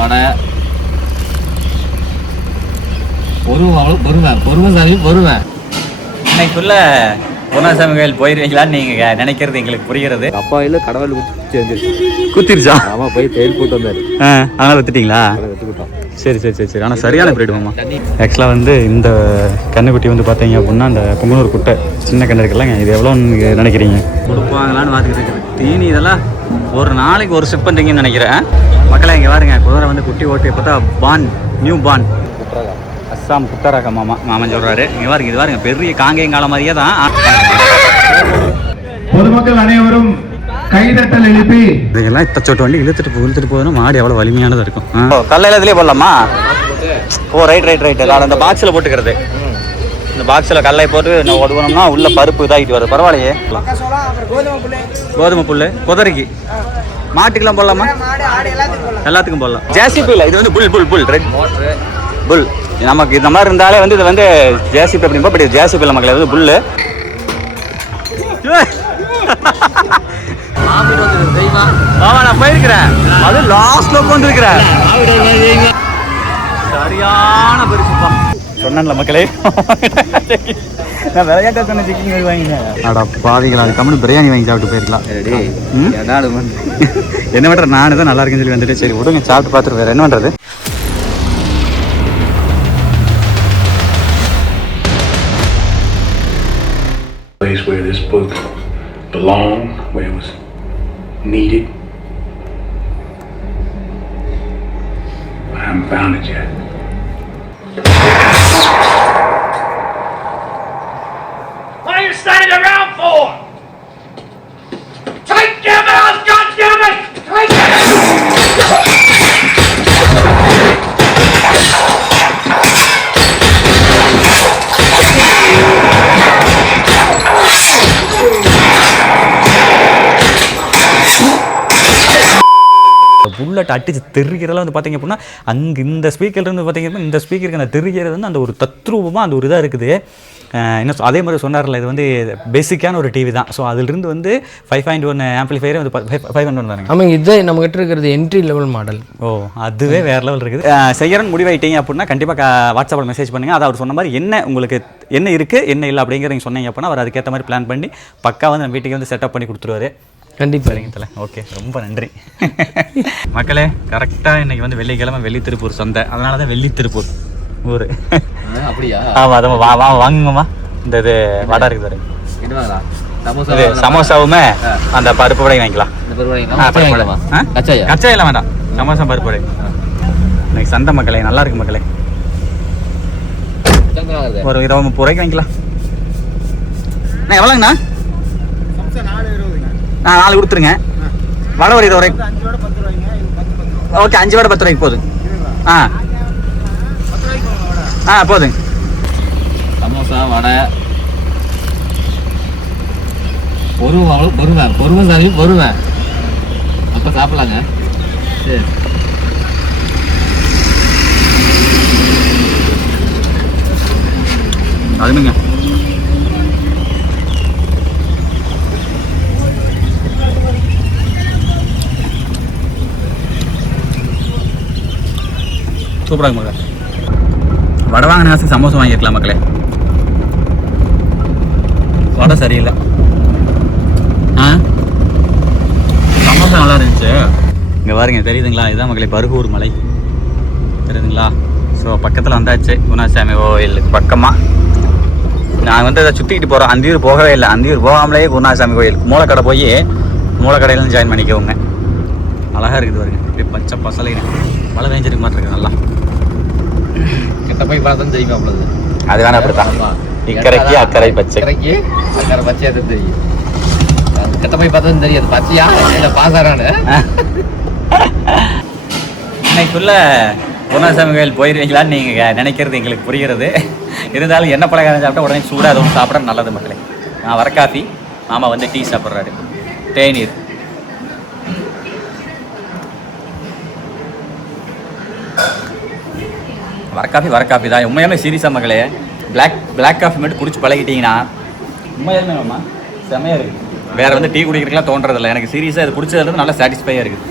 வடை பொறுமை இன்னைக்குள்ள குணசாமி கோயில் போயிருவீங்களான்னு நீங்க நினைக்கிறது எங்களுக்கு புரிகிறது. அப்பா இல்ல கடவுள் குத்திருச்சா? ஆமா, போய் தேல் போட்டு வந்தாரு. அதனால வித்துட்டீங்களா? சரி சரி சரி சரி. ஆனால் சரியான பிரீடு மாமா. ஆக்சுவலாக வந்து இந்த கண்ணுக்குட்டி வந்து பார்த்தீங்க அப்படின்னா அந்த பொங்கனூர் குட்டை சின்ன கண்ணு இருக்குல்லங்க, இது எவ்வளோன்னு நினைக்கிறீங்க? கொடுப்பாங்களான்னு பார்த்துக்கிட்டு இருக்குது. தீனி இதெல்லாம் ஒரு நாளைக்கு ஒரு ஸ்டெப் பண்ணுறீங்கன்னு நினைக்கிறேன். மக்களை இங்கே பாருங்க, குதிரை வந்து குட்டி ஓட்டி பார்த்தா பான் நியூ பான் அஸ்ஸாம் குட்டராக மாமன் சொல்கிறாரு. இங்கே பாருங்க, இது பாருங்க பெரிய காங்கேயங்கால மாதிரியே தான். பொதுமக்கள் அனைவரும் கைதட்டல் எழுப்பி இதெல்லாம் தச்சோட்டு வண்டி இழுத்துட்டு போதுன்னா மாடு எவ்வளோ வலிமையானதாக இருக்கும். கல்லையில் இதுலேயே போடலாமா? ஓ ரைட் ரைட் ரைட். அதை அந்த பாக்ஸில் போட்டுக்கிறது. இந்த பாக்ஸில் கல்லை போட்டு நான் ஒடுக்கணும்னா உள்ள பருப்பு இதாகிட்டு வருது. பரவாயில்லையே. கோதுமை புல் குதிரைக்கு மாட்டுக்கெல்லாம் போடலாமா? எல்லாத்துக்கும் போடலாம். ஜேசிபி இல்லை, இது வந்து புல் புல் புல் ரெட் புல். நமக்கு இந்த மாதிரி இருந்தாலே வந்து இது வந்து ஜேசிபி அப்படின்பா. பட் ஜேசிபி இல்லை மக்கள், வந்து புல்லு. நான் போயிருக்கிறேன், அது லாஸ்ட்ல உட்காந்துருக்கிறேன். சரியான பரிசுப்பா. சொன்னேன்ல மக்களே, நான் விளையாட்டா சொன்ன சிக்கன் வாங்கிங்க. அடா பாவிகளா, அது கம்மனு பிரியாணி வாங்கி சாப்பிட்டு போயிருக்கலாம். என்ன பண்ற, நானே தான் நல்லா இருக்குன்னு சொல்லி வந்துட்டு சரி விடுங்க சாப்பிட்டு பார்த்துட்டு வேற என்ன பண்றது. Place where this book belonged, where it was needed. I haven't found it yet. What are you standing around for? Take your mouth, goddammit! Take it! Bullet அடிச்சு தெரிகிறதெல்லாம் வந்து பார்த்தீங்க அப்படின்னா அங்கே இந்த ஸ்பீக்கர்லேருந்து பார்த்தீங்க அப்படின்னா இந்த ஸ்பீக்கருக்கு அந்த தெரிகிறது வந்து அந்த ஒரு தத்ரூபமாக அந்த ஒரு இதாக இருக்குது. இன்னும் அதே மாதிரி சொன்னார்ல, இது வந்து பேசிக்கான ஒரு டிவி தான். ஸோ அதிலிருந்து வந்து 5.1 ஆம்பிளிஃபையரே வந்து 5.1 தானே. ஆமாம், இதுதான் நம்மகிட்ட இருக்கிறது என்ட்ரி லெவல் மாடல். ஓ அதுவே வேறு லெவல் இருக்குது. செய்யறன்னு முடிவாயிட்டீங்க அப்படின்னா கண்டிப்பாக வாட்ஸ்அப்பில் மெசேஜ் பண்ணுங்கள். அதை அவர் சொன்ன மாதிரி என்ன உங்களுக்கு என்ன இருக்குது என்ன இல்லை அப்படிங்கிற நீங்கள் சொன்னீங்க அப்படின்னா அவர் அதுக்கேற்ற மாதிரி பிளான் பண்ணி பக்கா வந்து நம்ம வீட்டுக்கு வந்து செட்டப் பண்ணி கொடுத்துருவாரு. கண்டிப்பாக சரிங்க. ஓகே, ரொம்ப நன்றி மக்களே. கரெக்டாக இன்றைக்கி வந்து வெள்ளிக்கிழமை வெள்ளி திருப்பூர் சந்தை, அதனால தான் வெள்ளி திருப்பூர் ஊர். அப்படியா? ஆமாம், அதை வாங்குங்கம்மா. இந்த இது வடை இருக்குது, இது சமோசாவுமே அந்த பருப்பு வடை வாங்கிக்கலாம். கச்சாயெல்லாம் வேண்டாம், சமோசா பருப்பு வடை. இன்னைக்கு சந்தை மக்களே, நல்லா இருக்கு மக்களே. ஒரு 20-30 ரூபாய்க்கு வாங்கிக்கலாம். எவ்வளோங்கண்ணா? 4 கொடுத்துருங்க. வடை ஒரு 20 ரூபாய்க்கு. ஓகே, 5 வடை 10 ரூபாய்க்கு போதும். போதுங்க. சமோசா வடை பொறுமை அப்போ சாப்பிடலாங்க. சரி, அதுங்க சூப்பராக மக்கள். வடை வாங்கின ஆசை சமோசா வாங்கிருக்கலாம் மக்களே. வடை சரியில்லை, சமோசா நல்லா இருந்துச்சு. இங்கே பாருங்க, தெரியுதுங்களா? இதுதான் மக்களே பருகூர் மலை, தெரியுதுங்களா? ஸோ பக்கத்தில் வந்தாச்சு குணாசாமி கோயிலுக்கு பக்கமாக. நான் வந்து அதை சுற்றிக்கிட்டு போகிறோம். அந்தியூர் போகவே இல்லை. அந்தியூர் போகாமலே குணாசாமி கோயில் மூலக்கடை போய் மூலக்கடையிலும் ஜாயின் பண்ணிக்கோங்க. அழகாக இருக்குது பாருங்க, இப்படி பச்சை பசலை மழை வேஞ்சிருக்கு மாதிரி இருக்குது. நல்லா கிட்ட போய் பார்த்தா தெரியுமா? அவ்வளவு அது வேணா அப்படித்தான். இக்கரைக்கு அக்கறை பச்சை, அக்கறை பச்சையா தெரியும். கிட்ட போய் பார்த்தா தெரியாது பச்சையா இல்லை பாசாரான்னு. இன்னைக்குள்ள குணாசாமி கோயில் போயிருவீங்களான்னு நீங்கள் நினைக்கிறது எங்களுக்கு புரிகிறது. இருந்தாலும் என்ன பலகாரம் சாப்பிட்டா உடனே சூடாக அதுவும் சாப்பிட்ற நல்லது மக்களே. நான் வர காஃபி, மாமா வந்து டீ சாப்பிட்றாரு, தேநீர். வர காஃபி தான் உண்மையாலுமே சீரியஸாக மக்களே. பிளாக் காஃபி மட்டும் குடிச்சு பழகிட்டீங்கன்னா உண்மையாலுமே நம்ம செமையாக இருக்குது. வேறு வந்து டீ குடிக்கிறதுலாம் தோன்றதில்லை. எனக்கு சீரியஸாக இது குடிச்சதுலேருந்து நல்லா சாட்டிஸ்ஃபையாக இருக்குது.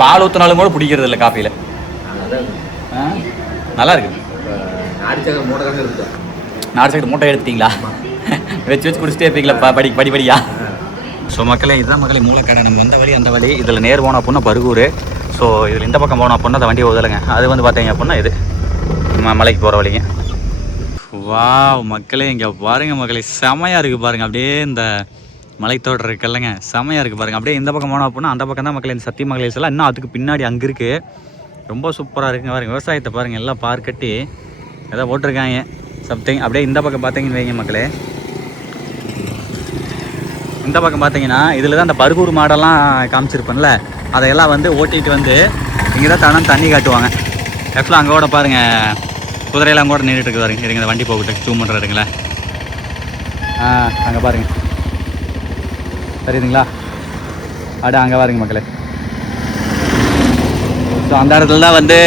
பால் ஊற்றினாலும் கூட பிடிக்கிறது இல்லை காஃபியில். நல்லா இருக்குது. நாடு சக்கரை மூட்டை கணக்கு இருக்கு. நாடு சக்கரை மூட்டை எடுத்துட்டீங்களா? வச்சு குடிச்சிட்டே இருப்பீங்களா படிப்படியா? ஸோ மக்களே, இதுதான் மக்களே மூலக்கடை. நம்ம வந்த வழி அந்த வழி. இதில் நேர் போனோம் அப்படின்னா பருகூர். ஸோ இதில் இந்த பக்கம் போனோம் அப்படின்னா அந்த வண்டி ஓதலைங்க. அது வந்து பார்த்தீங்க அப்படின்னா இது மலைக்கு போகிற வழிங்க. வா மக்களே, இங்கே பாருங்க மக்களே, செமையாக இருக்குது பாருங்கள். அப்படியே இந்த மலைத்தோட்டம் இருக்குல்லங்க, செமையாக இருக்குது பாருங்கள். அப்படியே இந்த பக்கம் போனோம் அப்படின்னா அந்த பக்கம் தான் மக்களே இந்த சத்திய மகளேஸ் எல்லாம் இன்னும் அதுக்கு பின்னாடி அங்கே இருக்குது. ரொம்ப சூப்பராக இருக்குங்க பாருங்கள். விவசாயத்தை பாருங்கள், எல்லாம் பார் கட்டி ஏதோ போட்டிருக்காங்க சம்திங். அப்படியே இந்த பக்கம் பார்த்தீங்கன்னு வைங்க மக்களே, இந்த பக்கம் பார்த்தீங்கன்னா இதில் தான் அந்த பருகூர் மாடெல்லாம் காமிச்சிருப்பேன்ல, அதையெல்லாம் வந்து ஓட்டிகிட்டு வந்து இங்கே தான் தண்ணி காட்டுவாங்க. ஆக்சுவலாக அங்கே கூட பாருங்கள், குதிரையெல்லாம் கூட நின்றுட்டு இருக்குது பாருங்க. இருங்க, இந்த வண்டி போகிட்டு ஜூம் பண்ணுறதுங்களா. அங்கே பாருங்கள், தெரியுதுங்களா? அங்கே பாருங்க மக்களே. ஸோ அந்த இடத்துல தான் வந்து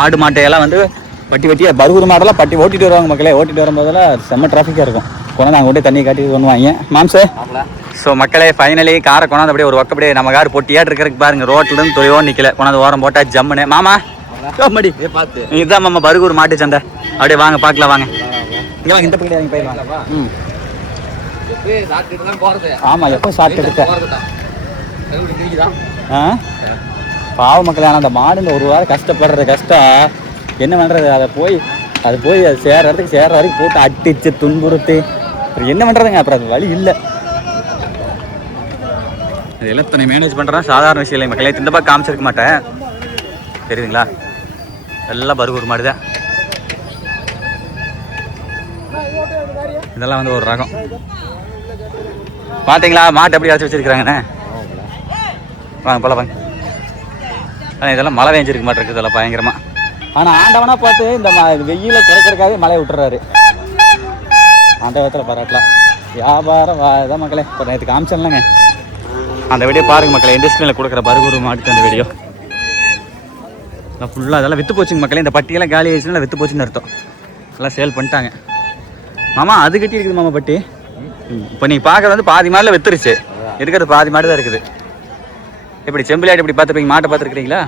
ஆடு மாட்டையெல்லாம் வந்து வட்டியாக பருகூர் மாடெல்லாம் பட்டி ஓட்டிகிட்டு வருவாங்க மக்களே. ஓட்டிகிட்டு வரும்போதெல்லாம் செம்ம டிராஃபிக்காக இருக்கும். கொண்டாந்து அங்கே கொண்டு தண்ணி காட்டி பண்ணுவாங்க மாம்சு. ஸோ மக்களே, ஃபைனலி காரை கொண்டாந்து அப்படியே ஒரு ஒக்கப்படியே நம்ம கார் பொட்டியாட்டு இருக்கிறதுக்கு பாருங்க. ரோட்லேருந்து தொழிவோ நிற்கல, கொண்டாந்து ஓரம் போட்டா ஜம்முன்னு. மாமா மடி இதுதான் மாமா பருகூர் மாட்டு சந்தை. அப்படியே வாங்க பார்க்கலாம், வாங்க இங்கே வாங்க. இந்த பக்கம் வாங்க போயிடலாம். ஆமாம், எப்போ சாப்பிட்டு இருக்கேன். பாவ மக்களே, ஆனால் அந்த மாடு இந்த ஒரு வாரம் கஷ்டப்படுறது கஷ்டம் என்ன பண்ணுறது. அது போய் அது சேர்ற வரைக்கும் போட்டு அடிச்சு துன்புறுத்தி அப்புறம் என்ன பண்ணுறதுங்க. அப்புறம் அது வழி இல்லை. அது எல்லாத்தனை மேனேஜ் பண்ணுறேன் சாதாரண விஷயம் இல்லை மக்களே. இந்த பக்கம் காமிச்சிருக்க மாட்டேன், தெரியுதுங்களா? எல்லாம் பருகூர் மாடு தான். இதெல்லாம் வந்து ஒரு ரகம். பார்த்தீங்களா மாட்டை எப்படி அழைச்சி வச்சிருக்கிறாங்கண்ணே? வாங்க போல வாங்க. இதெல்லாம் மழை வேஞ்சிருக்க மாட்டிருக்கு இதெல்லாம் பயங்கரமாக. ஆனால் ஆண்டவனா பார்த்து இந்த வெயில குறைக்கிறதுக்காகவே மழையை விட்டுறாரு. ஆண்டவத்தில் பாராட்டலாம். வியாபாரம் தான் மக்களே. இப்போ நேற்று காமிச்சேன்லங்க அந்த வீடியோ பாருங்க மக்களே. இண்டஸ்ட்ரியில் கொடுக்குற பருகூர் மாட்டுக்கு அந்த வீடியோ ஃபுல்லாக அதெல்லாம் விற்று போச்சுங்க மக்களே. இந்த பட்டியெல்லாம் காலி ஆயிடுச்சுன்னா விற்று போச்சுன்னு அர்த்தம். எல்லாம் சேல் பண்ணிட்டாங்க. மாமா அது கட்டி இருக்குது மாமா பட்டி. இப்போ நீங்கள் பார்க்குறது வந்து பாதி மாடில் விற்றுருச்சு, இருக்கிறது பாதி மாடு தான் இருக்குது. எப்படி செம்பிலாட்டு இப்படி பார்த்துருப்பீங்க, மாட்டை பார்த்துருக்கிறீங்களா?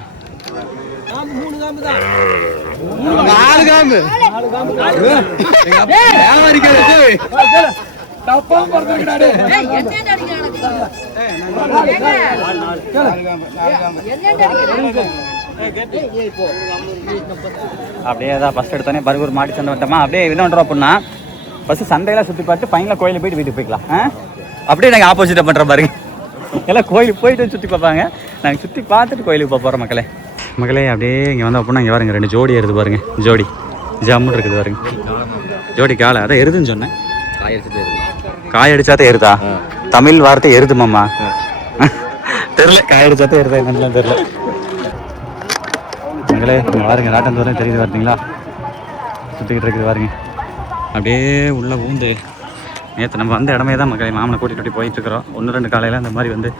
அப்படியே தான் ஃபஸ்ட் எடுத்தோடனே பருகூர் மாட்டு சந்தை வட்டோமா. அப்படியே என்ன பண்ணுறோம் அப்படின்னா ஃபஸ்ட்டு சந்தையெல்லாம் சுற்றி பார்த்து ஃபைனலாக கோயிலுக்கு போயிட்டு வீட்டுக்கு போய்க்கலாம். அப்படியே நாங்கள் ஆப்போசிட்டாக பண்ணுற பாருங்க. எல்லாம் கோயிலுக்கு போயிட்டு சுற்றி பார்ப்பாங்க, நாங்கள் சுற்றி பார்த்துட்டு கோயிலுக்கு போகிறோம் மக்களே. அப்படியே இங்கே வந்து அப்படின்னா இங்கே பாருங்க 2 ஜோடி எருது பாருங்க. ஜோடி ஜம்முன்னு இருக்குது பாருங்க. ஜோடி காலை அதான் எருதுன்னு சொன்னேன். காய் அடிச்சாதான் எருதா? தமிழ் வார்த்தை எருது மாமா. தெரில, காய் அடிச்சாதான் எருதா என்னன்னு தெரில மக்களே. பாருங்க நாட்டம் தூரம் தெரியுது பார்த்தீங்களா, சுற்றிக்கிட்டு இருக்குது பாருங்க. அப்படியே உள்ளே பூந்து நேற்று நம்ம வந்த இடமே தான் மக்களே. மாமனை கூட்டிகிட்டு போயிட்டுருக்குறோம். 1-2 காலையில் அந்த மாதிரி வந்து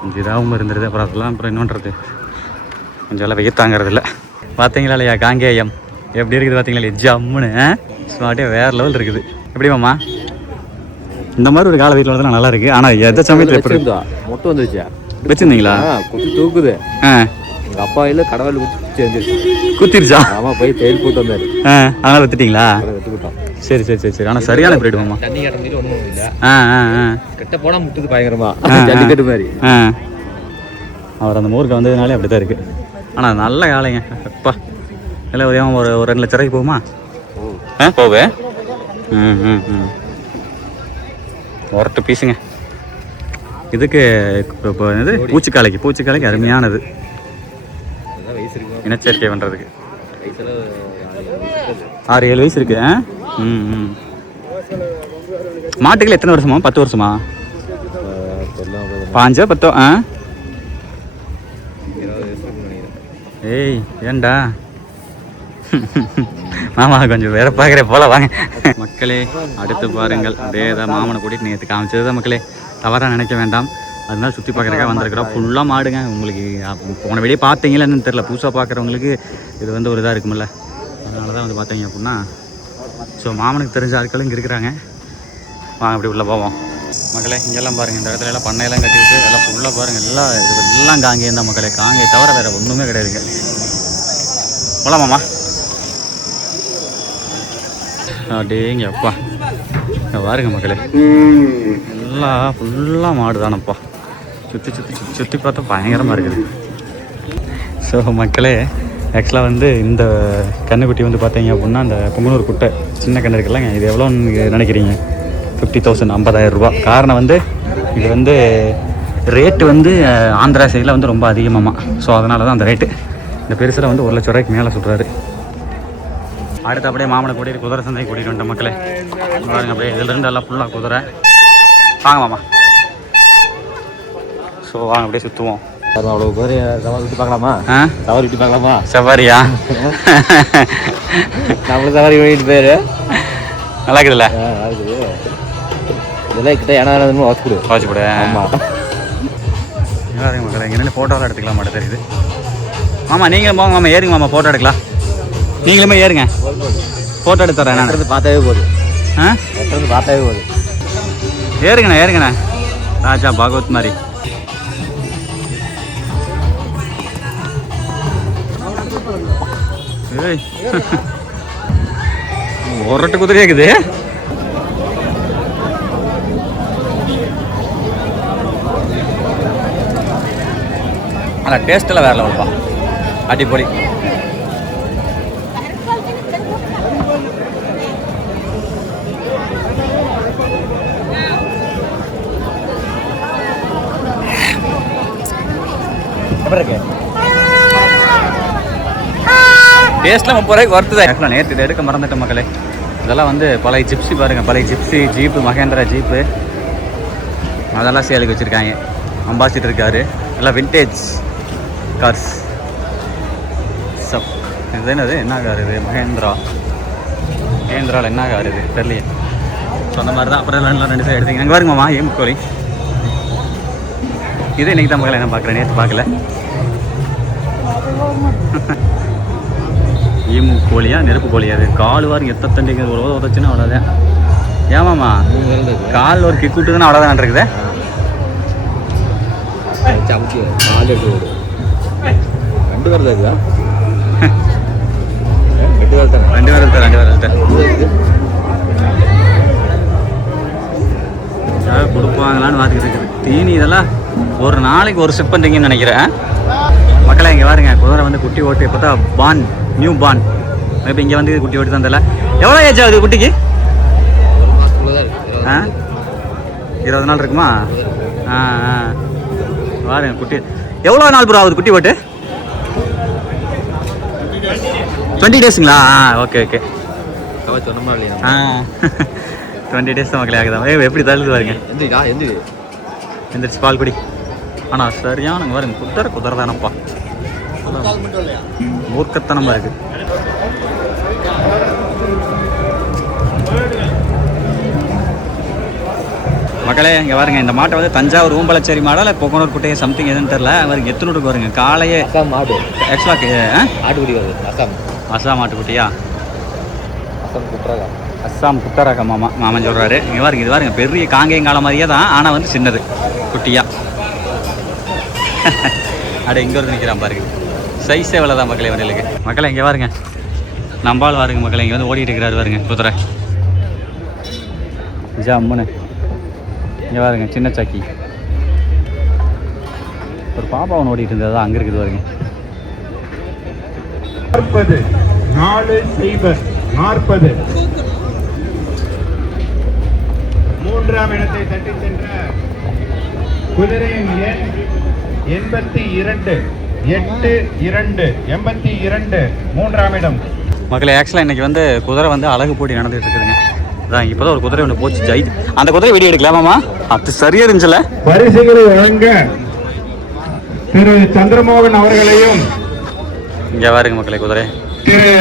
கொஞ்சம் இதாகவும் இருந்துருது. அப்புறம் அதெல்லாம் அப்புறம் இன்னொன்றது கொஞ்சம் எல்லாம் வெயில் தாங்கிறது இல்லை. பார்த்தீங்களா இல்லையா காங்கேயம் எப்படி இருக்குது பார்த்தீங்களா? ஜம்முன்னு அப்படியே வேறு லெவல் இருக்குது. எப்படி மாமா இந்த மாதிரி ஒரு கால வீட்டில் வந்து நல்லா இருக்குது. ஆனால் எந்த சமயத்தில் எப்படி மொட்டை வந்துருச்சா வச்சுருந்தீங்களா? குத்தி தூக்குது. எங்கள் அப்பா இல்லை கடவுள் குத்திருச்சா? ஆமாம், போய் தேயில் போட்டு வந்தார். அதனால் வித்துட்டீங்களா? வித்துக்கிட்டோம். சரி. ஆனால் சரியான பிரீடு மாமா. தண்ணி கட்டணும் ஒன்றும் இல்லை. கிட்ட போனால் முட்டுது பயங்கரமா ஜல்லிக்கட்டு மாதிரி. அவர் அந்த ஊருக்கு வந்ததுனாலே அப்படி தான் இருக்குது. ஆனால் நல்ல காலைங்க அப்பா. இல்லை உதயம் ஒரு 2 லட்ச ரூபாய்க்கு போகுமா? போவே. ஒரட்டு பீஸுங்க. இதுக்கு இப்போ என்னது பூச்சிக்காலைக்கு அருமையானது. இனச்சேர்க்கை பண்ணுறதுக்கு 6-7 வயசு இருக்கு. மாட்டுகள் எத்தனை வருஷமா? 10 வருஷமா? 5-10? ஏய் ஏண்டா மாமா கொஞ்சம் வேற பார்க்குறேன் போல வாங்க மக்களே. அடுத்து பாருங்கள், அப்படியே தான் மாமனை கூட்டிகிட்டு நேற்று காமிச்சது தான் மக்களே. தவறாக நினைக்க வேண்டாம். அதனால சுற்றி பார்க்குறக்காக வந்திருக்கிறோம். ஃபுல்லாக மாடுங்க. உங்களுக்கு போன வெளியே பார்த்தீங்களா என்னன்னு தெரில. புதுசாக பார்க்குறவங்களுக்கு இது வந்து ஒரு இதாக இருக்குமில்ல, அதனால தான் வந்து பார்த்தீங்க அப்படின்னா. ஸோ மாமனுக்கு தெரிஞ்ச ஆட்களும் இங்கே இருக்கிறாங்க. வாங்க அப்படி உள்ளே போவோம். மக்களே இங்கெல்லாம் பாருங்கள், இந்த இடத்துல எல்லாம் பண்ணையெல்லாம் கட்டி விட்டு எல்லாம் ஃபுல்லாக பாருங்கள், எல்லாம் காங்கேயம் தான் மக்களே. காங்கே தவிர வேறு ஒன்றுமே கிடையாதுங்க. போலாமாம்மா? அப்படிங்க அப்பா பாருங்க மக்களே, எல்லாம் ஃபுல்லாக மாடு தானப்பா. சுற்றி பார்த்தா பயங்கரமாக இருக்குது. ஸோ மக்களே, ஆக்சுவலாக வந்து இந்த கன்றுக்குட்டி வந்து பார்த்தீங்க அப்படின்னா அந்த பொங்கனூர் குட்டை சின்ன கன்று இருக்குல்லங்க, இது எவ்வளோன்னு நினைக்கிறீங்க? 50,000, 50,000 ரூபா. காரணம் வந்து இது வந்து ரேட்டு வந்து ஆந்திரா சைடில் வந்து ரொம்ப அதிகமாம்மா. ஸோ அதனால தான் அந்த ரேட்டு. இந்த பெருசில் வந்து 1,00,000 ரூபாய்க்கு மேலே சொல்கிறாரு. அடுத்து அப்படியே மாமனை கூட்டிகிட்டு குதிரை சந்தை கூட்டிகிட்டு வந்துட்டோம் மக்களே. பாருங்க அப்படியே இதிலிருந்து எல்லாம் ஃபுல்லாக குதிரை. வாங்க மாமா. ஸோ வாங்க அப்படியே சுற்றுவோம். அவ்வளோ குதிரையை சவாரி விட்டு பார்க்கலாமா? சவாரி விட்டு பார்க்கலாமா? சவாரியா? நம்மளும் சவாரி பண்ணிட்டு போயிரு. நல்லா இருக்குதுல்ல? இதெல்லாம் கிட்ட ஏன்னா வாட்சிப்படு. ஆமாம் மக்களே, இங்கே ஃபோட்டோலாம் எடுத்துக்கலாம் மாட்டேன் தெரியுது. மாமா நீங்களும் போங்க மாமா, ஏறுங்க மாமா, ஃபோட்டோ எடுக்கலாம். நீங்களுமே ஏறுங்க, ஃபோட்டோ எடுத்து தரேன். நான் பார்த்தாவே போகுது. பார்த்தாவே போகுது. ஏறுங்கண்ணா ராஜா பாகவத் மாதிரி. ஒரட்டு குதிரையா இருக்குது. ஆனால் டேஸ்ட்டெல்லாம் வேற லெவல்ப்பா, அடிப்பொடி. எப்படி இருக்கு டேஸ்ட்லாம் 30 ரூபாய்க்கு வருது. ஆக்சுவலாக நேற்று இதை எடுக்க மறந்துட்டேன் மக்களே. இதெல்லாம் வந்து பழைய ஜிப்ஸி பாருங்கள், பழைய ஜிப்ஸி ஜீப்பு, மகேந்திரா ஜீப்பு அதெல்லாம் சேலுக்கு வச்சுருக்காங்க. அம்பாசிடர் இருக்காரு, எல்லாம் விண்டேஜ் கார்ஸ். இது என்னது, என்ன கார் இது? மகேந்திராவில் என்ன கார் இது தெரியலையே. ஸோ அந்த மாதிரி தான். அப்புறம் எல்லாம் 2 சைடு எடுத்தீங்க. அங்கே பாருங்கம்மா ஏம் கோழி. இது இன்றைக்கி தான் மக்களே நான் பார்க்குறேன், நேற்று பார்க்கல. ஈமு கோழியா நெருப்பு கோழியா? அது கால் வாருங்க எத்த தண்டிங்க, ஒரு உதச்சுன்னா அவ்வளோதான். ஏமாம்மா கால் ஒரு கிக் விட்டுதுன்னா அவ்வளோதான் இருக்குது. ரெண்டு பேர் இருக்குதா? 2 பேர் கொடுப்பாங்களான்னு பார்த்துக்கிட்டு இருக்குது. தீனி இதெல்லாம் ஒரு நாளைக்கு ஒரு ஸ்டெப் பண்ணுறீங்கன்னு நினைக்கிறேன். மக்களை இங்கே பாருங்க, குதிரை வந்து குட்டி ஓட்டு இப்போ தான் நியூ பான். இப்போ இங்கே வந்து குட்டி ஓட்டு தான் தெரியல. எவ்வளோ ஏஜ் ஆகுது குட்டிக்கு? 20 நாள் இருக்குமா? பாருங்க குட்டி எவ்வளோ நாள் ப்ரோ ஆகுது குட்டி ஓட்டு? 20 டேஸுங்களா? ஓகே சொன்னமா இல்லையா? 20 டேஸ் தான் மக்களே ஆகுதா? எப்படி தள்ளுது பாருங்க. எந்திரிச்சு பால் குடி. ஆனால் சரியான பாருங்க, குதிரை தானப்பா, மூர்க்கத்தனமாக இருக்கு. மக்களே இங்கே பாருங்க, இந்த மாட்டை வந்து தஞ்சாவூர் ஊம்பலச்சேரி மாடா இல்லை பொங்கனூர் குட்டையை சம்திங் எதுன்னு தெரில. அவருக்கு எத்தனூருக்கு வருங்க காலையே. மாடு ஆக்சுவலாக ஆட்டுக்குடி வருது. அசாம் ஆட்டுக்குட்டியா? அஸ்ஸாம் குட்டராக மாமன் சொல்கிறாரு. இங்கே பாருங்க, இது பாருங்க பெரிய காங்கேயங்கால மாதிரியே தான், ஆனால் வந்து சின்னது குட்டியா. அட இங்கே வந்து நிற்கிறான் பாருங்க, சைஸே எவ்வளோ தான் மக்களே வரையிலுக்கு. மக்களை இங்கே பாருங்க, நம்பால் பாருங்க மக்களே, இங்கே வந்து ஓடிட்டு இருக்கிறாரு பாருங்க குதிரை. ஜம்முன்னு இங்கே பாருங்க, சின்ன சாக்கி ஒரு பாப்பா ஒன்று ஓடிட்டு இருந்தது, அங்கே இருக்குது பாருங்க. 40 மூன்றாம் இடத்தை தட்டி சென்ற குதிரையின் எண் 82 மூன்றாம் இடம். மக்களே ஆக்சுவலாக இன்றைக்கி வந்து குதிரை வந்து அழகு போட்டி நடந்துட்டு இருக்குதுங்க. அதான் இப்போ தான் ஒரு குதிரை ஒன்று போச்சு ஜெயித்து. அந்த குதிரை வீடியோ எடுக்கலாமாம்மா? அது சரியா இருந்துச்சுல்ல. பரிசுகளை வழங்க திரு சந்திரமோகன் அவர்களையும், இங்கே பாருங்க மக்களே குதிரை, திரு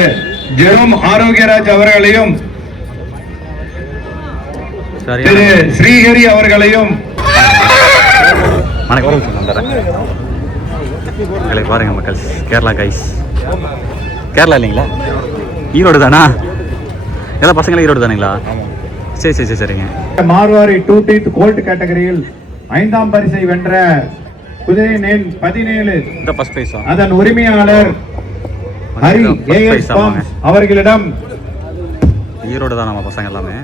ஜெரோம் ஆரோக்கியராஜ் அவர்களையும், திரு ஸ்ரீஹரி அவர்களையும் வணக்கம் வந்துடுறேன். மக்களை பாருங்க மக்கள், கேரளா கைஸ். கேரளா இல்லைங்களா? ஈரோடு தானா? எல்லா பசங்களும் ஈரோடு தானுங்களா? சரி சரி சரி சரிங்க. மார்வாரி 2 டீத் கோல்ட் கேட்டகரியில் 5ஆம் பரிசை வென்ற குதிரை நேம் 17 இந்த ஃபர்ஸ்ட் பிரைஸா? அதன் உரிமையாளர் ஹரி ஏஎஸ் ஃபார்ம்ஸ் அவர்களிடம் ஈரோடு தான் நம்ம பசங்க எல்லாமே.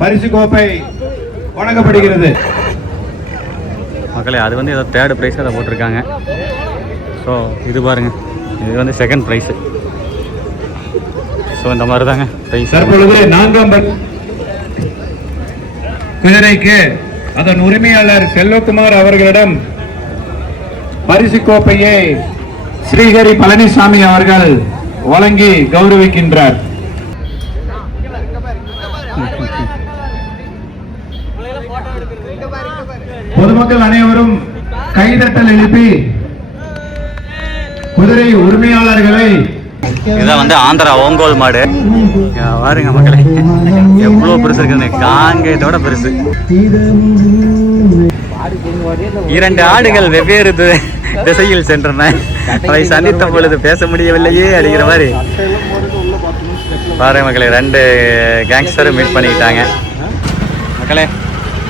பரிசு கோப்பை வழங்கப்படுகிறது. மக்களே அது வந்து ஏதோ 3rd ப்ரைஸ் அதை போட்டிருக்காங்க. ஸோ இது பாருங்கள், இது வந்து 2nd ப்ரைஸு. ஸோ இந்த மாதிரி தாங்க ப்ரைஸ். தற்பொழுது 4ஆம் குதிரைக்கு அதன் உரிமையாளர் செல்வகுமார் அவர்களிடம் பரிசு கோப்பையை ஸ்ரீஹரி பழனிசாமி அவர்கள் வழங்கி கௌரவிக்கின்றார். பொதுமக்கள் அனைவரும் கைதட்டல் எழுப்பி குதிரை உரிமையாளர்களை. இதான் வந்து ஆந்திரா ஓங்கோல் மாடு. பாருங்க மக்களே எவ்வளோ பெருசு இருக்குன்னு, காங்கேயத்தோட பெருசு. 2 ஆடுகள் வெவ்வேறு திசையில் சென்றன, அவை சந்தித்த பொழுது பேச முடியவில்லையே அப்படிங்கிற மாதிரி. பாருங்க மக்களே 2 கேங்ஸ்டரும் மீட் பண்ணிக்கிட்டாங்க. மக்களே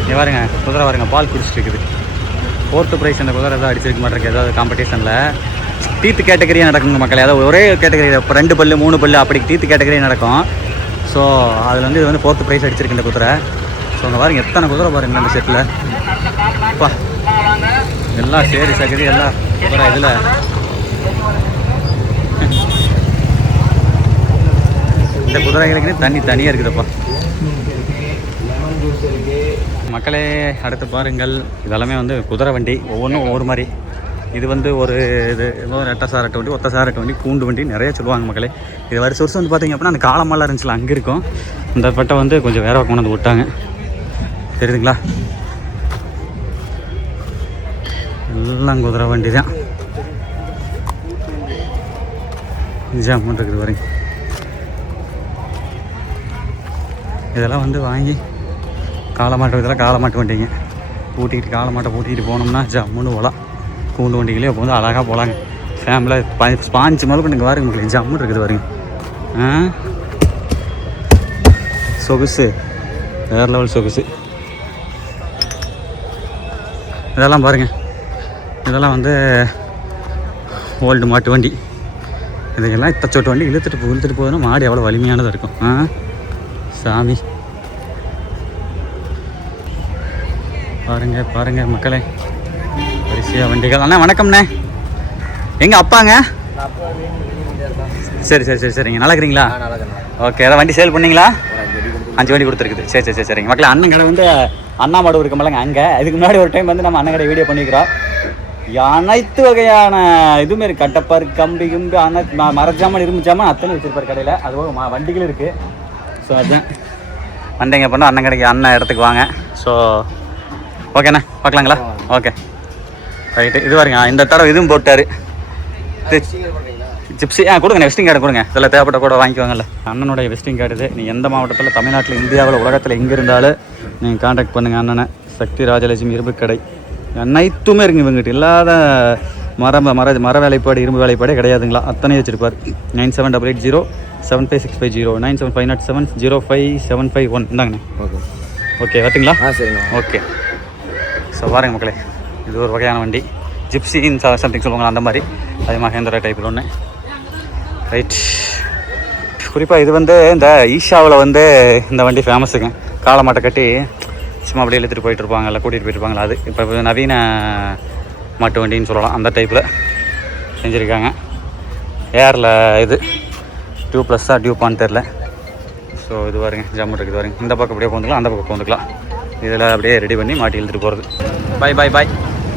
இங்கே பாருங்க குதிரை பாருங்க பால் குடிச்சிட்டு இருக்குது. 4th ப்ரைஸ் அந்த குதிரை தான் அடிச்சிருக்க மாட்டேருக்கு ஏதாவது காம்படிஷனில். டீத்து கேட்டகரியாக நடக்குங்க மக்களே. அதாவது ஒரே கேட்டகரி, இப்போ 2 பல்லு 3 பல்லு அப்படி டீத்து கேட்டகரி நடக்கும். ஸோ அதில் வந்து இது வந்து 4th ப்ரைஸ் அடிச்சிருக்கு இந்த குதிரை. ஸோ அங்கே பாருங்க எத்தனை குதிரை பாருங்க இந்த செட்டில். அப்பா எல்லாம் சேரி சகதி எல்லாம் குதிரை இதில். இந்த குதிரைகளுக்குன்னு தனியாக இருக்குதுப்பா. மக்களே அடுத்து பாருங்கள், இதெல்லாமே வந்து குதிரை வண்டி, ஒவ்வொன்றும் ஒவ்வொரு மாதிரி. இது வந்து ஒரு இது ரெட்டை சாரட்டு வண்டி, ஒத்த சாரட்டு வண்டி, கூண்டு வண்டி நிறைய சொல்லுவாங்க மக்களே. இது வருஷம் வந்து பார்த்திங்க அப்படின்னா அந்த காலமெல்லாம் இருந்துச்சுல அங்கே இருக்கும். இந்த பட்டை வந்து கொஞ்சம் வேற கொண்டு வந்து விட்டாங்க, தெரியுதுங்களா? எல்லாம் குதிரை வண்டி தான். நிஜாம் இருக்குது வரீங்க. இதெல்லாம் வந்து வாங்கி காலமாட்டு இதெல்லாம் காலமாட்டு வண்டிங்க. பூட்டிக்கிட்டு காலமாட்டை பூட்டிக்கிட்டு போனோம்னா ஜம்முன்னு போகலாம். கூண்டு வண்டிகளே இப்போ வந்து அழகாக போகலாங்க. ஃபேமிலியில் ஸ்பாஞ்சு முதல் பண்ணுங்க பாருங்க உங்களுக்கு ஜம்முன்னு இருக்குது பாருங்க. சொகுசு வேறு லெவல் சொகுசு. இதெல்லாம் பாருங்கள், இதெல்லாம் வந்து ஓல்டு மாட்டு வண்டி. இதுக்கெல்லாம் இத்தச்சோட்டு வண்டி இழுத்துட்டு போகுதுன்னா மாடு எவ்வளோ வலிமையானதாக இருக்கும். சாமி பாருங்க மக்களே வரிசையாக வண்டிகள். அண்ணா வணக்கம்ண்ணே, எங்கள் அப்பாங்க? சரி சரி சரி சரிங்க, நல்லா இருக்கிறீங்களா? ஓகே, ஏதாவது வண்டி சேல் பண்ணீங்களா? 5 வண்டி கொடுத்துருக்குது. சரி சரிங்க மக்களே. அண்ணன் கடை வந்து அண்ணா மாடு இருக்கமில்லங்க அங்கே. இதுக்கு முன்னாடி ஒரு டைம் வந்து நம்ம அண்ணன் கடை வீடியோ பண்ணிக்கிறோம். அனைத்து வகையான இதுமாரி இருக்குது, கட்டப்பாரு கம்பி கும்பி அனைத்து மரச்சாமான் இரும்பு சாமான் அத்தனை வச்சுருப்பார் கடையில். அதுபோக வண்டிகளும் இருக்குது. ஸோ அதுதான் வண்டிங்க பண்ணோம். அண்ணன் கடைக்கு அண்ணன் இடத்துக்கு வாங்க. ஸோ ஓகேண்ணா பார்க்கலாங்களா? Okay right. இது பாருங்க இந்த தடவை இதுவும் போட்டார் ஜிப்ஸி. கொடுங்க வெஸ்டிங் கார்டு கொடுங்க. இதெல்லாம் தேவைப்பட்ட கூட வாங்கிக்குவாங்கல்ல. அண்ணனுடைய வெஸ்டிங் கார்டு இது. நீ எந்த மாவட்டத்தில், தமிழ்நாட்டில், இந்தியாவில், உலகத்தில் எங்கே இருந்தாலும் நீங்கள் கான்டாக்ட் பண்ணுங்கள் அண்ணனை. சக்தி ராஜலட்சுமி இரும்பு கடை அனைத்துமே இருக்குங்க. இவங்ககிட்ட இல்லாத மர வேலைப்பாடு இரும்பு வேலைப்பாடே கிடையாதுங்களா, அத்தனை வச்சுருப்பார். 9788075650 97507075051. இந்தாங்கண்ணே. ஓகே பார்த்திங்களா? சரிண்ணா. ஓகே. ஸோ பாருங்க மக்களே, இது ஒரு வகையான வண்டி. ஜிப்சின்னு சம்திங் சொல்லுவாங்க அந்த மாதிரி. அது மகேந்திரா டைப்பில் ஒன்று. ரைட். குறிப்பாக இது வந்து இந்த ஈஷாவில் வந்து இந்த வண்டி ஃபேமஸுங்க. காலமாட்டை கட்டி சும்மா அப்படியே இழுத்துட்டு போயிட்டு இருப்பாங்கல்ல, கூட்டிகிட்டு போயிட்டு இருப்பாங்களா, அது இப்போ நவீன மாட்டு வண்டின்னு சொல்லலாம். அந்த டைப்பில் செஞ்சுருக்காங்க. ஏரில் இது டியூப்ளஸ்ஸாக டியூப்பான்னு தெரில. ஸோ இது பாருங்க ஜம்மு இருக்குது பாருங்க. இந்த பக்கம் அப்படியே போந்துக்கலாம், அந்த பக்கம் போந்துக்கலாம். இதில் அப்படியே ரெடி பண்ணி மாட்டி இழுத்துட்டு போகிறது. பாய்.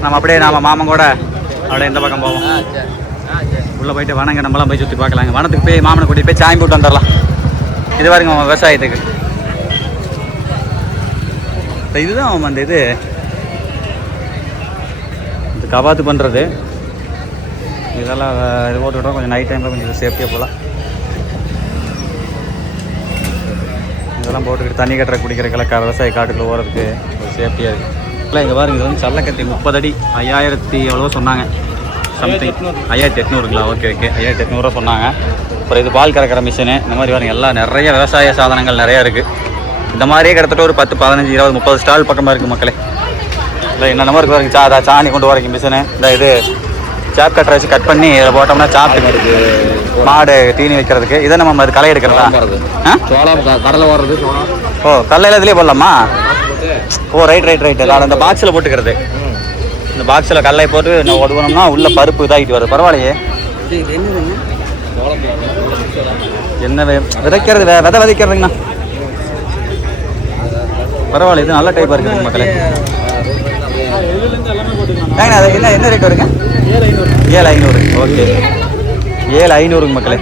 நம்ம அப்படியே மாமன் கூட அப்படியே இந்த பக்கம் போவோம். உள்ளே போயிட்டு வனங்க நம்மளாம் போய் சுற்றி பார்க்கலாங்க. வனத்துக்கு போய் மாமனை கூட்டிகிட்டு போய் சாயம் போட்டு வந்துடலாம். இது பாருங்க விவசாயத்துக்கு. இதுதான் அந்த இது கவாத்து பண்ணுறது. இதெல்லாம் இது போட்டு விட்டோம் கொஞ்சம் நைட் டைமில் கொஞ்சம் சேஃப்டியாக போகலாம். இதெல்லாம் போட்டுக்கிட்டு தண்ணி கட்டுற குடிக்கிறதுக்கெல்லாம் விவசாய காட்டுக்குள்ளே ஓடுறதுக்கு ஒரு சேஃப்டியாக இருக்குது. இல்லை இங்கே பாருங்க, இது வந்து சல்லக்கத்தி 30 அடி 5000 எவ்வளோ சொன்னாங்க, சம்திங் 5800ங்களா? ஓகே 5800 சொன்னாங்க. அப்புறம் இது பால் கறக்கிற மிஷினு, இந்த மாதிரி பாருங்க எல்லாம் நிறைய விவசாய சாதனங்கள் நிறையா இருக்குது. இந்த மாதிரியே கிட்டத்தட்ட ஒரு 10, 15, 20, 30 ஸ்டால் பக்கமாக இருக்குது மக்களே. இல்லை என்னென்னமோ இருக்குது பாருங்க. சாதா சாணி கொண்டு வரக்கு மிஷினு, இந்த இது சாப் கட்டரை வச்சு கட் பண்ணி இதில் போட்டோம்னா சாப்பிட்டு மாடு தீனி வைக்கிறதுக்கு. இதை நம்ம அது களை எடுக்கிறதா? சோளம் கடலை வர்றது சோளம். ஓ கடலையில் இதுலேயே போடலாமா? ஓ ரைட் ரைட் ரைட். அதை அந்த பாக்ஸில் போட்டுக்கிறது. இந்த பாக்ஸில் கடலை போட்டு நான் ஒடுக்கணும்னா உள்ள பருப்பு இதாகிட்டு வருது. பரவாயில்லையே. என்ன விதைக்கிறது? விதை விதைக்கிறதுங்கண்ணா. பரவாயில்ல, இது நல்ல டைப்பாக இருக்குது மக்களே. ஏங்கண்ணா அது என்ன ரேட் வருங்க? 7,500. ஓகே 7,500 மக்களே.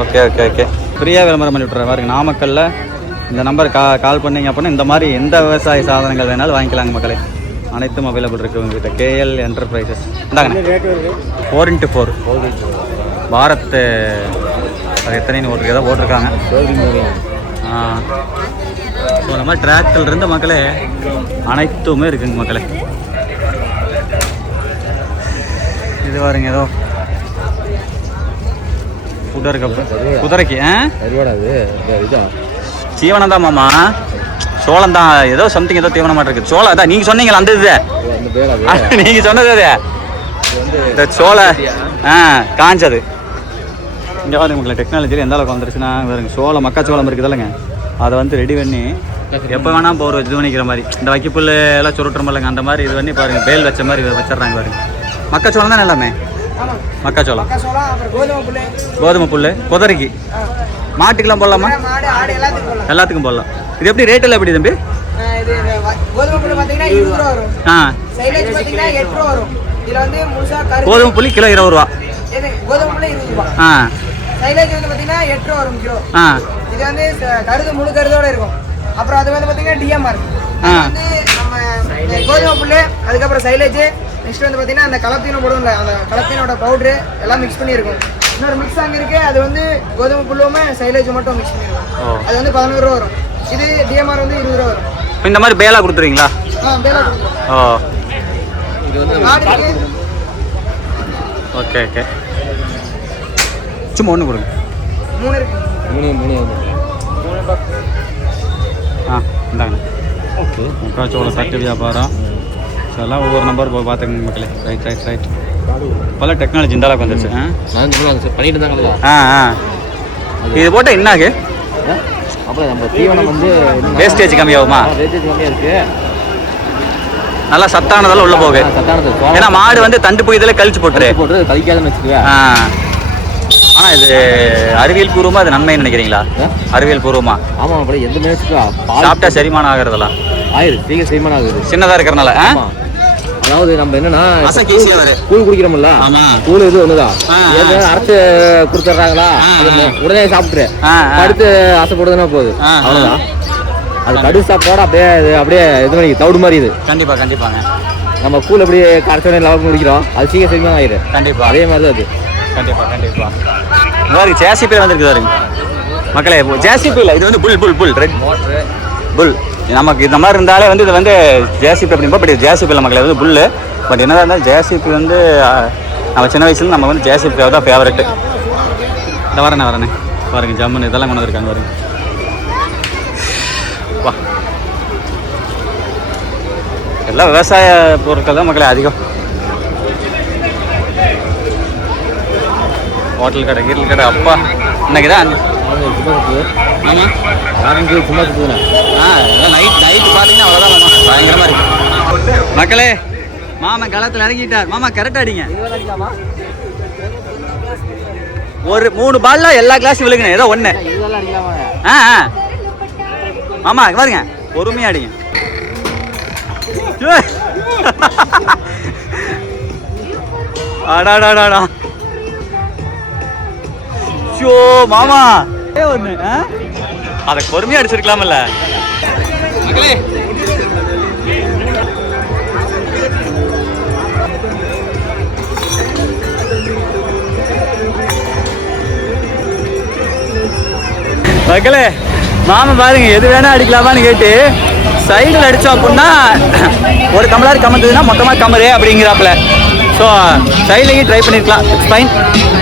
Okay okay okay. ஃப்ரீயாக விளம்பரம் பண்ணி விட்றேன் பாருங்க. நாமக்கல்லில் இந்த நம்பர் கால் பண்ணிங்க அப்படின்னா இந்த மாதிரி எந்த விவசாய சாதனங்கள் வேணாலும் வாங்கிக்கலாங்க மக்களே. அனைத்தும் அவைலபிள் இருக்குது உங்ககிட்ட. KL enterprises. இந்தாங்கண்ணா 4x4 பாரத். அது எத்தனைன்னு ஓட்டுருக்கா போட்டிருக்காங்க. ஸோ இந்த மாதிரி டிராக்டர்லேருந்து மக்களே அனைத்துமே இருக்குங்க மக்களே. இது பாருங்க ஏதோ குதிரைக்கு தீவனம் தான் மாமா. சோளம் தான் ஏதோ சம்திங் ஏதோ தீவனம் மாதிரி இருக்குது. சோளம் தான் நீங்கள் சொன்னீங்களா அந்த இது? நீங்கள் சொன்னது அது இந்த சோளம் காஞ்சது. இங்கே பாருங்க உங்களை டெக்னாலஜியில் எந்த அளவுக்கு வந்துருச்சுன்னா பாருங்க. சோளம் மக்காச்சோளம் இருக்குது இல்லைங்க, அதை வந்து ரெடி பண்ணி எப்போ வேணால் இப்போ ஒரு இது பண்ணிக்கிற மாதிரி இந்த வைக்கப்புல் எல்லாம் சுருட்டுறோம் இல்லைங்க, அந்த மாதிரி இது பண்ணி பாருங்கள் பேல் வச்ச மாதிரி வச்சிட்றாங்க பாருங்க. மக்காச்சோளம் தான் எல்லாமே. மக்காச்சோளம், கோதுமை புல், குதிரைக்கு, மாட்டுக்கெல்லாம் போடலாமா? எல்லாத்துக்கும் போடலாம். இது எப்படி ரேட் எல்லாம் எப்படி தம்பி? கோதுமை புளி கிலோ 20 ரூபா. இது வந்து கருது முழு கருதோட இருக்கும். அப்புறம் அது வந்து பார்த்தீங்கன்னா DMR வந்து நம்ம கோதுமை புல்லு, அதுக்கப்புறம் சைலேஜ், நெக்ஸ்ட் வந்து பார்த்தீங்கன்னா அந்த கலப்பீனம் போடுவோம்ல, அந்த கலப்பீனோட பவுட்ரு எல்லாம் மிக்ஸ் பண்ணியிருக்கும். இன்னொரு மிக்ஸ் அங்கே இருக்குது, அது வந்து கோதுமை புல்லுமே சைலேஜ் மட்டும் மிக்ஸ் பண்ணியிருக்கும். அது வந்து 11 ரூபா வரும். இது DMR வந்து 20 ரூபா வரும். இந்த மாதிரி பேலா கொடுத்துருவீங்களா? பேலா கொடுத்துருவோம். ஓ இது வந்து ஓகே ஓகே. சும்மா ஒன்று கொடுங்க. 3 இருக்கு. 3 இந்தாங்க. ஓகே மக்காச்சோளம் சட்டு வியாபாரம் எல்லாம் ஒவ்வொரு நம்பர் போய் பார்த்துக்கங்க மக்களே. Right right right. பல டெக்னாலஜி இந்த அளவுக்கு வந்துருச்சு. பண்ணிட்டு இருந்தாங்களா? இது போட்டால் என்ன ஆகு? அப்புறம் நம்ம தீவனம் வந்து வேஸ்டேஜ் கம்மியாகுமா? வேஸ்டேஜ் கம்மியாக இருக்குது. நல்லா சத்தானதெல்லாம் உள்ள போகுது. சத்தானது. ஏன்னா மாடு வந்து தண்டு போய் இதில் கழிச்சு போட்டு கழிக்காதுன்னு வச்சுக்குவேன். ஆனால் இது அறிவியல் பூர்வமாக அது நன்மைன்னு நினைக்கிறீங்களா? அறிவியல் பூர்வமா? ஆமாம். அப்புறம் எந்த மேட்ச்சுக்கா சாப்பிட்டா செரிமானம் ஆகுறதெல்லாம் சீக்கிரம் செரிமானம் ஆகுது. சின்னதாக இருக்கிறனால. அதாவது நம்ம என்னன்னா ஈஸியாக கூழ் குடிக்கிறோம்ல, கூழ் இது ஒண்ணுதான். அரைச்சு கொடுத்துட்றாங்களா, உடனே சாப்பிட்டு அடுத்து ஆசைப்படுதுன்னா போகுது, அவ்வளோதான். அது கடுகு சாப்பாடு அப்படியே இது மாதிரி தவிடு மாதிரி. இது கண்டிப்பாக கண்டிப்பாங்க. நம்ம கூழ் அப்படியே கரைச்சோடனே லெவலுக்கு குடிக்கிறோம், அது சீக்கிரம் செரிமானம் ஆகிடும். கண்டிப்பாக அதே மாதிரி தான் அது. கண்டிப்பாக கண்டிப்பாக. பாருங்க ஜேசிபி வந்திருக்கு பாருங்க மக்களே. ஜேசிபி இல்லை, இது வந்து புல் ரெட் மோட்ரு புல். நமக்கு இந்த மாதிரி இருந்தாலே வந்து இது வந்து ஜேசிபி அப்படின்பா. பட் ஜேசிபி இல்லை மக்களே, வந்து புல். பட் என்னதான் இருந்தாலும் ஜேசிபி வந்து நம்ம சின்ன வயசுல நம்ம வந்து ஜேசிபி தான் ஃபேவரெட்டு. இந்த வரேண்ணே பாருங்க ஜம்முன்னு இதெல்லாம் கொண்டு வந்துருக்காங்க பாருங்க. வா எல்லாம் விவசாய பொருட்கள் தான் மக்களே அதிகம். ஹோட்டல் கடை கீரல் கடை அப்பா இன்னைக்கு தான் சும்மா சுற்றுவேன். நைட்டு பார்த்தீங்கன்னா அவ்வளோதான் மாமா, பயங்கரமாக இருக்கு மக்களே. மாமா களத்தில் இறங்கிட்டார். மாமா கரெக்டாக அடிங்க. ஒரு 3 பால்ல எல்லா கிளாஸும் விழுகுங்க, ஏதோ ஒன்று. மாமா பாருங்க பொறுமையாக அடிங்க. அடாடாடாடா ஷோ மாமா ஒன்று அதை பொறுமையாக அடிச்சிருக்கலாமல்ல மக்களே. மக்களே மாமா பாருங்க எது வேணா அடிக்கலாமான்னு கேட்டு சைடில் அடித்தோம் அப்படின்னா ஒரு டம்ளர் கமந்ததுன்னா மொத்தமாக கமரு அப்படிங்கிறாப்புல. ஸோ சைட்லேயும் ட்ரை பண்ணியிருக்கலாம், இட்ஸ் ஃபைன்.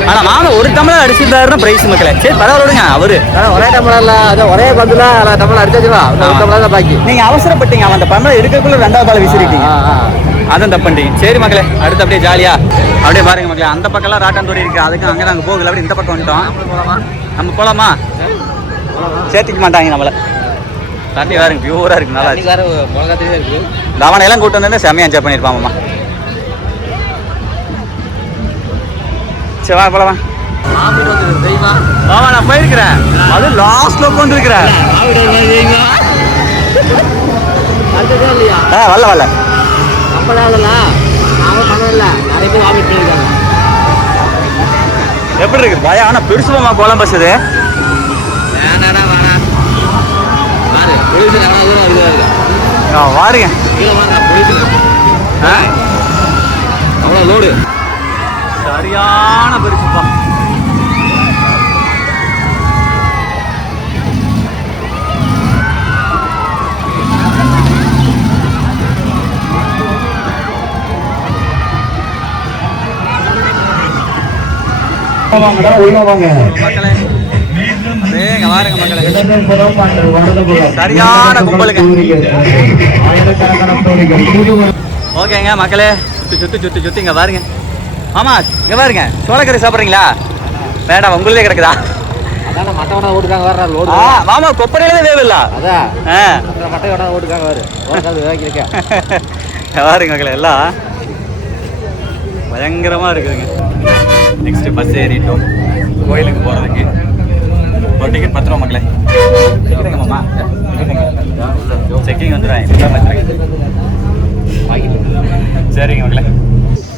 ஆனால் மாமா ஒரு டம்ளர் அடிச்சிருந்தாருன்னா ப்ரைஸ் மக்களே. சரி பரவாயில்ல விடுங்க. அவரு ஒரே டம்ளர்ல அது ஒரே பந்துல டம்ளர் அடிச்சாச்சுவா, டம்ளர் தான் பாக்கி. நீங்கள் அவசரப்பட்டீங்க, அவன் அந்த டம்ளர் எடுக்கக்குள்ள 2வது பால் விசிறிட்டீங்க, அதான் தப்பு பண்ணிட்டீங்க. சரி மக்களே, அடுத்து அப்படியே ஜாலியா அப்படியே பாருங்க மக்களே. அந்த பக்கம்லாம் ராட்டாந்தோடி இருக்கு, அதுக்கு அங்கே நாங்கள் போகல, அப்படி இந்த பக்கம் வந்துட்டோம். நம்ம போகலாமா? சேர்த்திக்க மாட்டாங்க நம்மளை. தண்ணி வேறுங்க பியூராக இருக்கு, நல்லா இருக்கு. தவணையெல்லாம் கூட்டு வந்து செம்மையாக என்ஜாய் பண்ணியிருப்பான் மாமா. சரி வா போகலாம். ஆமா நான் போயிருக்கிறேன், அது லாஸ்ட்ல உட்காந்துருக்கிறேன். வரல வரல எப்படி இருக்கு பயம்? ஆனா பெருசுமா கொலம்பஸ் இது. வாருங்க அவ்வளோ லோடு சரியான பெருசுப்பா. உள்ள வாங்க. மக்களே வாருங்க மக்களே, சரியான கும்பலுங்க. ஓகேங்க மக்களே, சுத்தி இங்க பாருங்க. ஆமா இங்க பாருங்க, சோளக்கறி சாப்பிட்றீங்களா? வேண்டாம், உங்களுதே கிடக்குதா? அதான் மட்டை கொண்டா ஓட்டுக்காங்க வர்ற லோடு. மாமா கொப்பரையிலே வேவில்ல. அதான் மட்டை கொண்டா ஓட்டுக்காங்க வரு விவாக்கிருக்கேன். பாருங்க மக்களே, எல்லாம் பயங்கரமா இருக்குதுங்க. நெக்ஸ்ட் பஸ் ஏறிட்டோம் கோயிலுக்கு போறதுக்கு. ஒரு டிக்கெட் 10 ரூபா மக்களே. மாமா செக்கிங் வந்துடுவேன். சரிங்க மக்களே,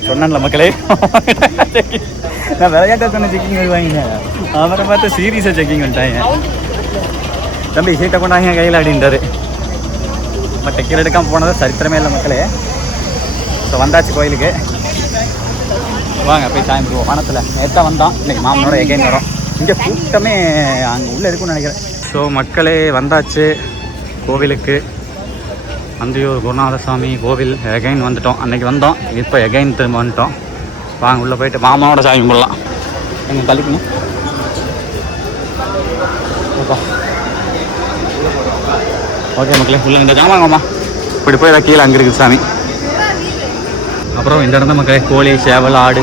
சொன்னேன்ல மக்களே, நான் விளையாட்ட சொன்ன செக்கிங் வருவாங்க, அவரை பார்த்து சீரியஸாக செக்கிங் வந்துட்டாங்க. தம்பி சீட்டை கொண்டாங்க கையில் அப்படின்றாரு. நம்ம டிக்கெட் எடுக்காமல் போனது சரித்திரமே இல்லை மக்களே. ஸோ வந்தாச்சு கோயிலுக்கு, வாங்க போய் சாமி போவோம். வானத்தில் நேற்று வந்தோம், இன்றைக்கி மாமனோட எகைன் வரோம். இங்கே கூட்டமே அங்கே உள்ளே இருக்குன்னு நினைக்கிறேன். ஸோ மக்களே வந்தாச்சு கோவிலுக்கு. அந்தியூர் குருநாதசாமி கோவில் எகைன் வந்துட்டோம். அன்றைக்கி வந்தோம், இப்போ எகைன் திரும்ப வந்துட்டோம். வாங்க உள்ளே போயிட்டு மாமாவோட சாமி கும்பிடலாம். எங்கள் தள்ளிக்கணும். ஓகே மக்களே, உள்ள இந்த ஜாமான் மாமா இப்படி போய் கீழே அங்கே இருக்குது சாமி. அப்புறம் இந்த இடம் தான் மக்களே, கோழி சேவல் ஆடு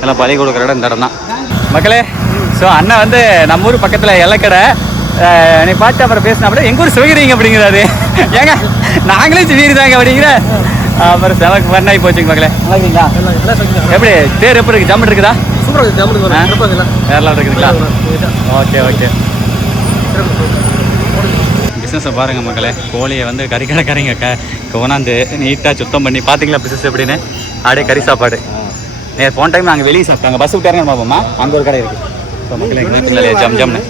எல்லாம் பலி கொடுக்குற இடம் இந்த இடம் தான் மக்களே. ஸோ அண்ணன் வந்து நம்ம ஊர் பக்கத்தில் எல்லக்கடை நீ பார்த்து அப்புறம் பேசினா அப்படியே எங்கள் ஊர் சிவகிரிங்க அப்படிங்கிறாரு. ஏங்க நாங்களே சிவகிரி தாங்க அப்படிங்கிற. அப்புறம் செவக்கு பண்ணாய் போச்சுங்க மக்களே. நல்லாங்களா? எப்படி தேர் எப்படி இருக்குது? ஜம்மு இருக்குதா? வேறலாம் இருக்குதுங்களா? Okay okay. பிஸ்னஸை பாருங்கள் மக்களே, கோழியை வந்து கறிக்கடைக்காரங்க கொண்டாந்து நீட்டாக சுத்தம் பண்ணி பார்த்தீங்களா பிஸ்னஸ் எப்படின்னு. அப்படியே கறி சாப்பாடு. போன டைம் நாங்கள் வெளியே சாப்பிட்டாங்க, பஸ் விட்டாருங்க பார்ப்போம்மா, அங்கே ஒரு கடை இருக்குது. ஸோ மக்களே எங்கள் ஜம் ஜம்னு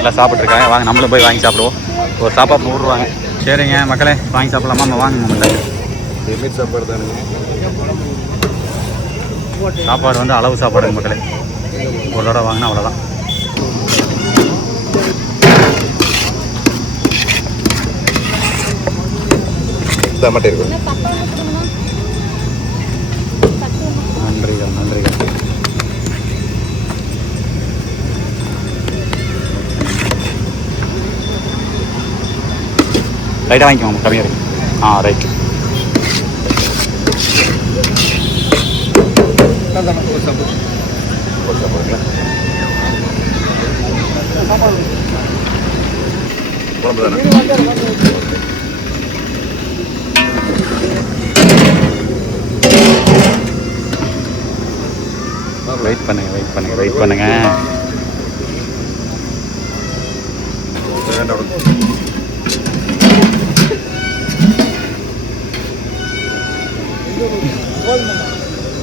எல்லாம் சாப்பிட்ருக்காங்க. வாங்க நம்மளும் போய் வாங்கி சாப்பிடுவோம். ஒரு சாப்பாடு 100 ரூபாங்க. சரிங்க மக்களே, வாங்கி சாப்பிடலாமா? நம்ம வாங்க மக்களே. சாப்பாடு தானே, சாப்பாடு வந்து அளவு சாப்பாடுங்க மக்களே. ஒரு தடவை வாங்கினா அவ்வளோதான். நன்றிகள் நன்றிகள். ரைட்டாக வாங்கிக்கோங்க, கம்மியாக இருக்கு. ரைட்டு. வெயிட் பண்ணுங்க.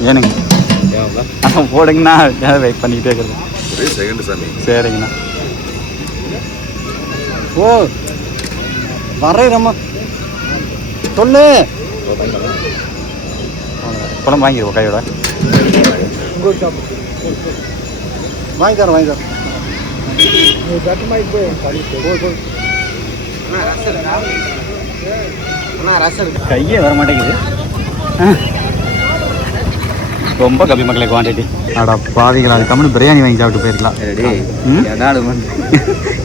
ஏனுங்க போடுங்கண்ணா, வெயிட் பண்ணிக்கிட்டே இருக்கிறது. சரிங்கண்ணா. ஓ வர்றேன் சொல்லு. குழம்பு வாங்கிடுவோம் கையோட. வாங்கி தரோம். கையே வர மாட்டேங்குது. ரொம்ப கம்மி மக்களே குவான்டிட்டி. அடா பாவிங்களா, அது கம்முன்னு பிரியாணி வாங்கி சாப்பிட்டு போயிருக்கலாம்.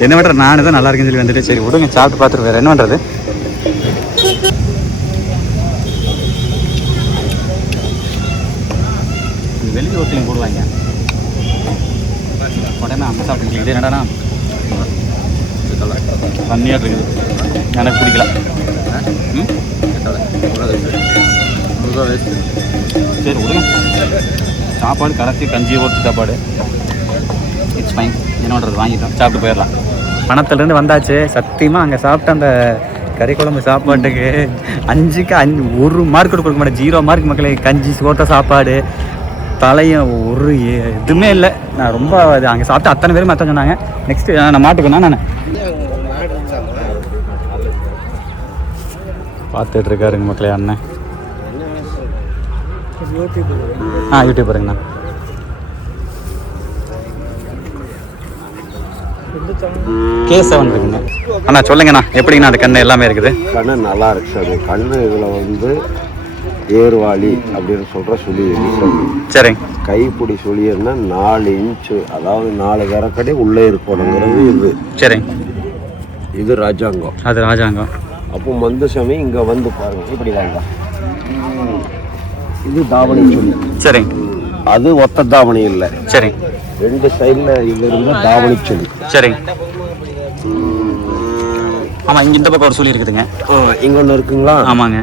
என்ன பண்ணுற, நான் தான் நல்லா இருக்குன்னு சொல்லி வந்துட்டு சரி விடுங்க சாப்பிட்டு பார்த்துட்டு வேறு என்ன பண்ணுறது. வெளியே ஹோட்டலையும் போடுவாங்க உடனே அம்மா சாப்பிட்டு இது என்னடா தண்ணியாக இருக்குது, எனக்கு பிடிக்கல. சரி விடுங்க, சாப்பாடு கலத்தி கஞ்சி ஓட்டு சாப்பாடு இட்ஸ் ஃபைன். என்ன பண்ணுறது, வாங்கிட்டோம் சாப்பிட்டு போயிடலாம். பணத்துலேருந்து வந்தாச்சு. சத்தியமாக அங்கே சாப்பிட்ட அந்த கறி குழம்பு சாப்பாட்டுக்கு 5க்கு 1 மார்க் கொடுக்க மாட்டேன், 0 மார்க் மக்களே. கஞ்சி சோட்ட சாப்பாடு தலையும் ஒரு எதுவுமே இல்லை. நான் ரொம்ப அங்கே சாப்பிட்டு அத்தனை பேரும் அத்தனை சொன்னாங்க. நெக்ஸ்ட்டு நான் மாட்டுக்கணும். நான் பார்த்துட்டு இருக்காருங்க மக்களே அண்ணன். யூடியூபருங்கண்ணா. K7 இருக்குங்க அண்ணா. சொல்லுங்கண்ணா எப்படிங்கண்ணா அது கண்ணு எல்லாமே இருக்குது? கண்ணு நல்லா இருக்கு சார். கண்ணு இதில் வந்து ஏர்வாளி அப்படின்னு சொல்கிற சுழி சார். சரிங்க. கைப்பிடி சுழியர்னா 4 இன்ச்சு, அதாவது 4 கரக்கடை உள்ளே இருக்கணுங்கிறது இது. சரிங்க. இது ராஜாங்கம். அது ராஜாங்கம். அப்போ மந்தசாமி இங்கே வந்து பாருங்க, இப்படி வாங்க. இது தாவணி சுழி. சரிங்க. அது ஒத்த தாவணி இல்லை. சரிங்க. 2 சைடில் இது இருந்தால் தாவணி சுழி. சரிங்க. ஆமாம், இங்கே இந்த பக்கம் ஒரு சுழி இருக்குதுங்க. இங்கே ஒன்று இருக்குங்களா? ஆமாங்க.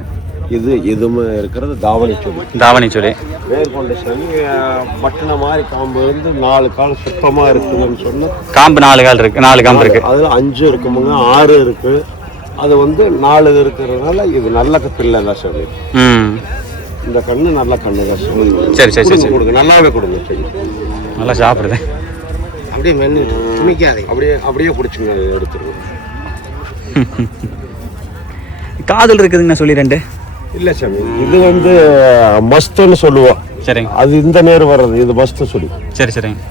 இது எதுவுமே இருக்கிறது தாவணி சுழி. தாவணி சுழி. மேற்கொண்ட சாமி பட்டின மாதிரி காம்பு வந்து 4 கால் சுத்தமாக இருக்குதுன்னு சொன்னால் காம்பு 4 கால் இருக்கு. 4 காம்பு இருக்கு. அதில் 5 இருக்குமுங்க, 6 இருக்கு. அது வந்து 4 இருக்கிறதுனால இது நல்ல பிள்ளை தான் சாமி. இந்த கண்ணு நல்ல கண்ணு தான் சாமி. சரி சரி சரி கொடுங்க, நல்லாவே கொடுங்க. சரி, நல்லா சாப்பிடுது. அப்படியே மென்னு துணிக்காதே, அப்படியே குடிச்சுங்க, எடுத்துருங்க. காதல் இருக்குதுங்கண்ணா சொல்லி 2. இல்லை சாமி, இது வந்து மஸ்துன்னு சொல்லுவோம். சரிங்க. அது இந்த நேரம் வர்றது, இது மஸ்து சொல்லி. சரி சரிங்க.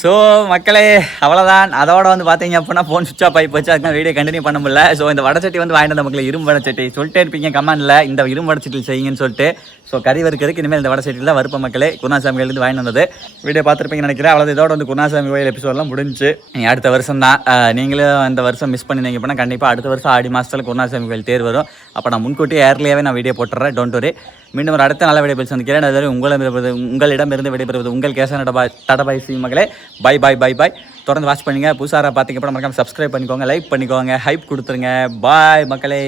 ஸோ மக்களே அவ்வளோதான். அதோட வந்து பார்த்தீங்க அப்படின்னா ஃபோன் சுவிட்ச் ஆஃப் ஆகி போச்சு. அதுக்கு வீடியோ கண்டினியூ பண்ண முடியல. ஸோ இந்த வடச்சட்டி வந்து வாங்கிட்டு வந்த மக்களே, இரும்பு வடச்சட்டி சொல்லிட்டே இருப்பீங்க கமெண்டில், இந்த இரும்பு வடச்சட்டியில் செய்யுங்கன்னு சொல்லிட்டு. ஸோ கறி வறுக்கிறதுக்கு இனிமேல் இந்த வடச்சட்டியில் தான் வறுப்ப மக்களே. குருநாசாமிலேருந்து வாங்கிட்டு வந்தது. வீடியோ பார்த்துருப்பீங்கன்னு நினைக்கிறேன். அவ்வளோ இதோட வந்து குருநாசாமி கோயில் எபிசோடெலாம் முடிஞ்சு. அடுத்த வருஷம் தான். நீங்களும் அந்த வருஷம் மிஸ் பண்ணினீங்க அப்படின்னா கண்டிப்பாக அடுத்த வருஷம் ஆடி மாதத்தில் குருநாசாமி கோயில் தேர் வரும். அப்போ நான் முன்கூட்டியே ஏர்லியாகவே நான் வீடியோ போட்டுறேன். Don't worry. மீண்டும் ஒரு அடுத்த நல்ல வீடியோ பேசி சந்திக்கிறேன். அதுவரை உங்களிடமிருந்து விடைபெறுவது உங்கள் கேசன் டடபாய் சி மகளே. பை பாய் பாய் பாய். தொடர்ந்து வாட்ச் பண்ணுங்கள். புதுசாக பார்த்தீங்க அப்புறம் மறக்காம சப்ஸ்கிரைப் பண்ணிக்கோங்க, லைக் பண்ணிக்கோங்க, ஹைப் கொடுத்துருங்க. பாய் மக்களே.